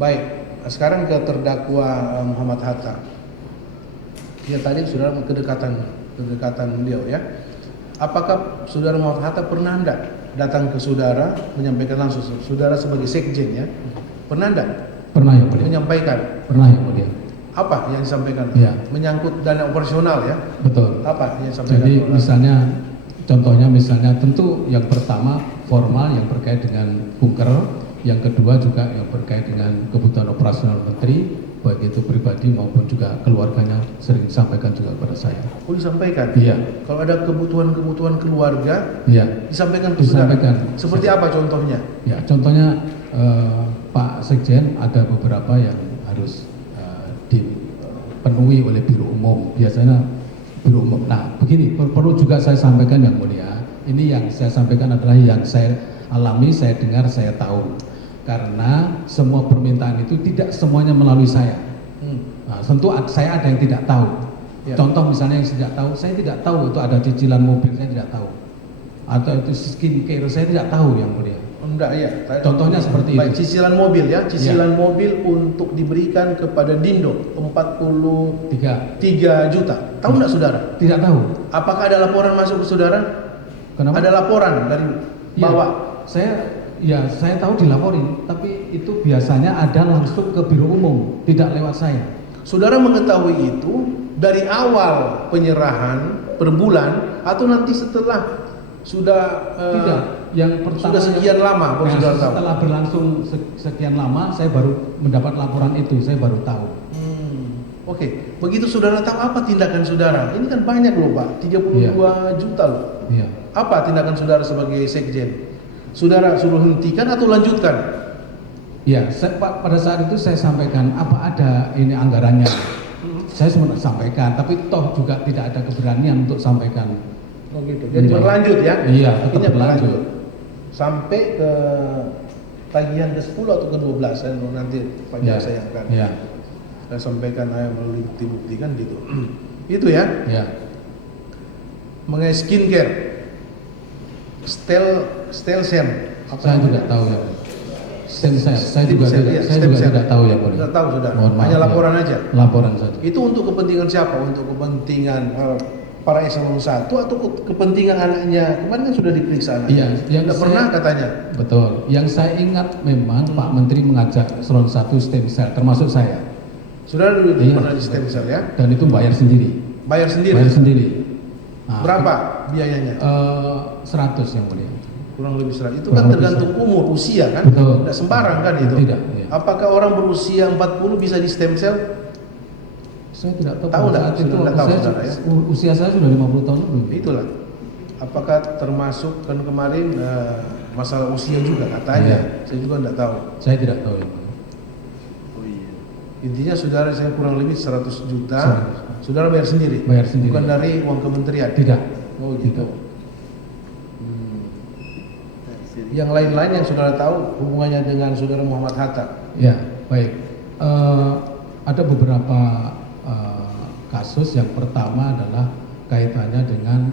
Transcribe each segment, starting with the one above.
Baik, sekarang ke terdakwa Muhammad Hatta. Ya tadi saudara kedekatan beliau ya. Apakah saudara Muhammad Hatta pernah enggak datang ke saudara menyampaikan langsung, saudara sebagai sekjen ya, pernah enggak? Pernah ya mulia. Menyampaikan? Pernah ya mulia. Apa yang disampaikan? Ya. Menyangkut dana operasional ya? Betul. Apa yang disampaikan? Jadi misalnya, contohnya misalnya tentu yang pertama formal yang terkait dengan bunker, yang kedua juga yang terkait dengan kebutuhan operasional menteri, baik itu pribadi maupun juga keluarganya sering disampaikan juga kepada saya. Oh disampaikan? Iya. Kalau ada kebutuhan keluarga, Iya. disampaikan ke saudara? Disampaikan. Seperti apa contohnya? Ya, contohnya Pak Sekjen ada beberapa yang harus dipenuhi oleh Biro Umum. Biasanya Biro Umum. Nah, begini, perlu juga saya sampaikan yang mulia. Ini yang saya sampaikan adalah yang saya alami, saya dengar, saya tahu. Karena semua permintaan itu tidak semuanya melalui saya. Nah, tentu saya ada yang tidak tahu. Ya. Contoh misalnya yang tidak tahu, saya tidak tahu itu ada cicilan mobil, saya tidak tahu. Atau itu skincare, saya tidak tahu yang mulia. Enggak ya. Contohnya seperti baik, itu. cicilan mobil ya, cicilan mobil untuk diberikan kepada Dindo 43 juta. Tahu enggak saudara? Tidak tahu. Apakah ada laporan masuk ke saudara? Kenapa? Ada laporan dari bawah. Saya tahu dilaporin, tapi itu biasanya ada langsung ke Biro Umum, tidak lewat saya. Saudara mengetahui itu dari awal penyerahan per bulan atau nanti setelah sudah Tidak, yang pertama sudah sekian lama baru saudara tahu? Setelah berlangsung sekian lama, saya baru mendapat laporan itu, saya baru tahu. Oke, begitu saudara tahu apa tindakan saudara? Ini kan banyak loh Pak, 32 juta loh. Iya. Apa tindakan saudara sebagai sekjen? Saudara suruh hentikan atau lanjutkan? Ya, pada saat itu saya sampaikan apa ada ini anggarannya. Saya sebenarnya sampaikan, tapi toh juga tidak ada keberanian untuk sampaikan. Oh gitu. Jadi berlanjut ya? Iya, tetap Ini berlanjut. Sampai ke tagihan ke-10 atau ke-12 saya nanti pajak saya akan. Iya. Saya sampaikan melalui bukti-bukti kan gitu. Itu ya. Iya. Mengenai skincare. Stelsen. Saya tidak tahu ya. Saya juga tidak tahu ya, Pak. Tidak tahu sudah. Mohon maaf, Hanya laporan aja. Laporan saja. Itu untuk kepentingan siapa? Untuk kepentingan para eselon 1 atau kepentingan anaknya? Kemarin kan sudah diperiksa anaknya. Iya, yang tidak pernah katanya. Betul. Yang saya ingat memang Pak Menteri mengajak eselon 1 stem cell, termasuk saya. Sudah dulu Iya. pernah di stem cell ya? Dan itu bayar sendiri. Bayar sendiri. Bayar sendiri. Nah, Berapa biayanya? 100 yang mulia. Kurang lebih 100. Itu Kurang kan lebih tergantung umur, usia kan? Betul. Tidak sembarang kan itu? Tidak. Iya. Apakah orang berusia 40 bisa di stem cell? Saya tidak tahu. Tahu pada enggak? saat itu Sudah tahu, saya, saudara, ya? usia saya sudah 50 tahun lebih. Itulah. Apakah termasuk kan kemarin masalah usia juga katanya? Iya. Saya juga tidak tahu. Saya tidak tahu ya. Oh iya. Intinya saudara saya kurang lebih 100 juta. 100. Saudara bayar sendiri? Bayar sendiri. Bukan dari uang kementerian? Tidak. Oh gitu. Tidak. Yang lain-lain yang saudara tahu hubungannya dengan saudara Muhammad Hatta? Ya, baik. Ada beberapa kasus. Yang pertama adalah kaitannya dengan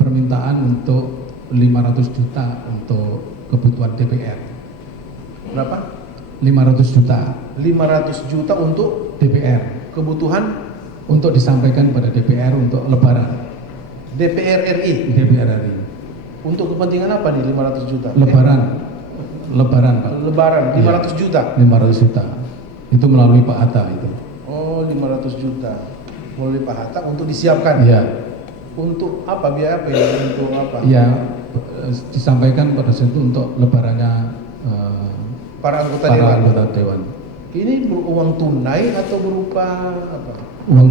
permintaan untuk 500 juta untuk kebutuhan DPR. Berapa? 500 juta 500 juta untuk DPR kebutuhan untuk disampaikan pada DPR untuk lebaran. DPR RI. DPR RI. Untuk kepentingan apa nih 500 juta? Lebaran. Lebaran, Pak. Lebaran 500 juta. 500 juta. Itu melalui Pak Hatta itu. Oh, 500 juta. Melalui Pak Hatta untuk disiapkan. Iya. Untuk apa? Biaya apa ya? Untuk apa? Iya, disampaikan pada saat itu untuk lebarannya Para anggota para dewan. anggota dewan. Ini beruang tunai atau berupa apa? Uang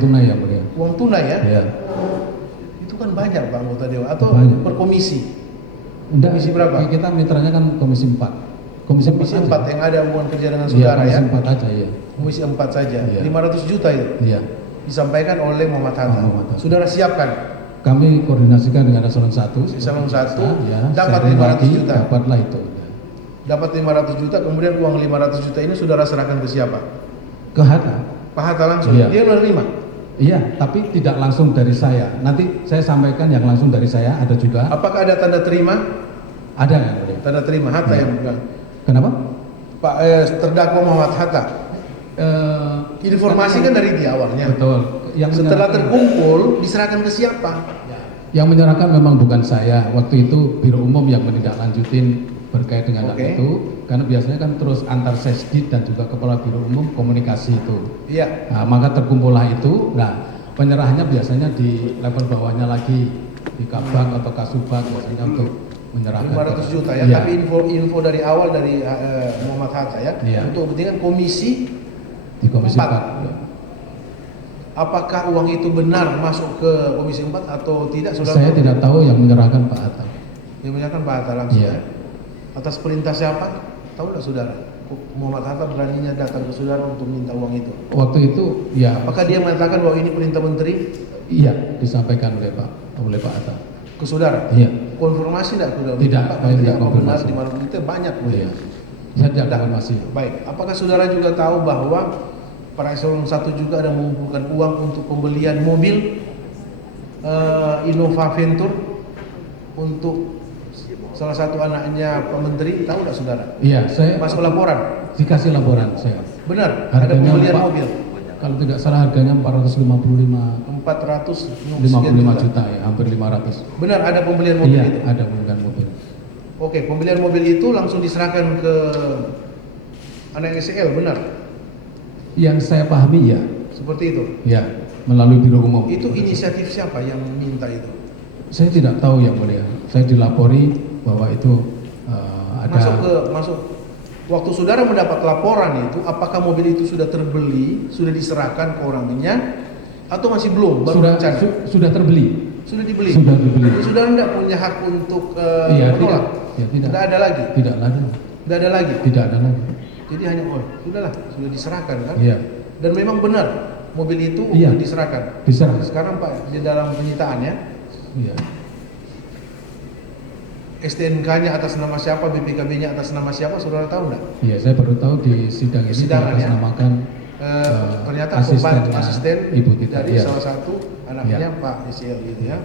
tunai ya, mulia. Uang tunai ya? Iya. Itu kan banyak Pak anggota dewan atau Banyak. per komisi? Enggak, Komisi berapa? Kita mitranya kan komisi 4. Komisi 4 Komisi aja. 4 yang ada hubungan kerja dengan Iya, saudara ya? komisi 4 aja ya. Komisi 4 saja. Iya. 500 juta itu Iya. disampaikan oleh Muhammad Hatta. Muhammad Hatta. Saudara siapkan. Kami koordinasikan dengan eselon 1. Eselon 1, ya, dapat sharing 500 lagi, juta. Dapatlah itu. Dapat 500 juta, kemudian uang 500 juta ini saudara serahkan ke siapa? Ke Hatta. Pak Hatta langsung. Iya. Dia menerima. Iya, tapi tidak langsung dari saya. Nanti saya sampaikan yang langsung dari saya ada juga. Apakah ada tanda terima? Ada yang mulia. Tanda terima Hatta Iya. yang pegang. Kenapa? Pak terdakwa Muhammad Hatta. Informasi kan dari di awalnya. Betul. Setelah terkumpul diserahkan ke siapa? Yang menyerahkan memang bukan saya. Waktu itu Biro Umum yang menindaklanjutin berkait dengan hal Oke. itu. Karena biasanya kan terus antar Sesdit dan juga Kepala Biro Umum komunikasi itu. Iya. Nah, maka terkumpullah itu. Nah, penyerahannya biasanya di level bawahnya lagi di Kabak atau Kasubag biasanya untuk menyerahkan 500 juta ya, Iya. tapi info dari awal dari Muhammad Hatta ya, Iya. untuk kepentingan komisi di Komisi 4. 4. Apakah uang itu benar masuk ke komisi 4 atau tidak? Saudara Saya tahu? tidak tahu yang menyerahkan Pak Hatta. Yang menyatakan Pak Hatta langsung Iya. ya. Atas perintah siapa? Tahu nggak saudara? Muhammad Hatta beraninya datang ke saudara untuk minta uang itu. Waktu itu ya Apakah dia mengatakan bahwa ini perintah menteri iya disampaikan oleh Pak Hatta. ke saudara? Iya. Konfirmasi tidak saudara? Tidak, Pak, saya menteri tidak apa benar konfirmasi. di mana itu banyak. Bu. Iya. Saya tidak Tidak. konfirmasi. Baik, apakah saudara juga tahu bahwa para eselon 1 juga ada mengumpulkan uang untuk pembelian mobil Innova Venture untuk salah satu anaknya Pak Menteri, tahu nggak saudara? Iya, saya Masuk laporan, dikasih laporan saya. benar, ada Harganya pembelian Pak, mobil kalau tidak salah harganya 455 400 juta ya, hampir 500. Benar ada pembelian mobil Iya, itu. ada pembelian mobil. Oke, pembelian mobil itu langsung diserahkan ke anak SL, benar? Yang saya pahami ya, Seperti itu. ya melalui Biro Umum. Itu inisiatif siapa yang minta itu? Saya tidak tahu yang mulia. Saya dilapori bahwa itu ada. Masuk waktu saudara mendapat laporan itu, apakah mobil itu sudah terbeli, sudah diserahkan ke orangnya, atau masih belum? Baru sudah rencana? sudah terbeli. Sudah dibeli. Sudah dibeli. Jadi saudara tidak punya hak untuk Iya, menolak. tidak. Ya, tidak. Tidak ada lagi. Tidak ada. Tidak ada lagi. Tidak ada lagi. Jadi hanya sudahlah, sudah diserahkan kan? Iya. Dan memang benar mobil itu Iya. diserahkan. Diserah. Sekarang Pak di dalam penyitaannya Iya. STNK-nya atas nama siapa, BPKB-nya atas nama siapa, saudara tahu nggak? Iya, saya baru tahu di sidang ini Persidangan, ya? diatasnamakan Ternyata asistennya pembantu asisten Ibu Tita. dari Iya. salah satu anaknya Iya. Pak SL gitu ya.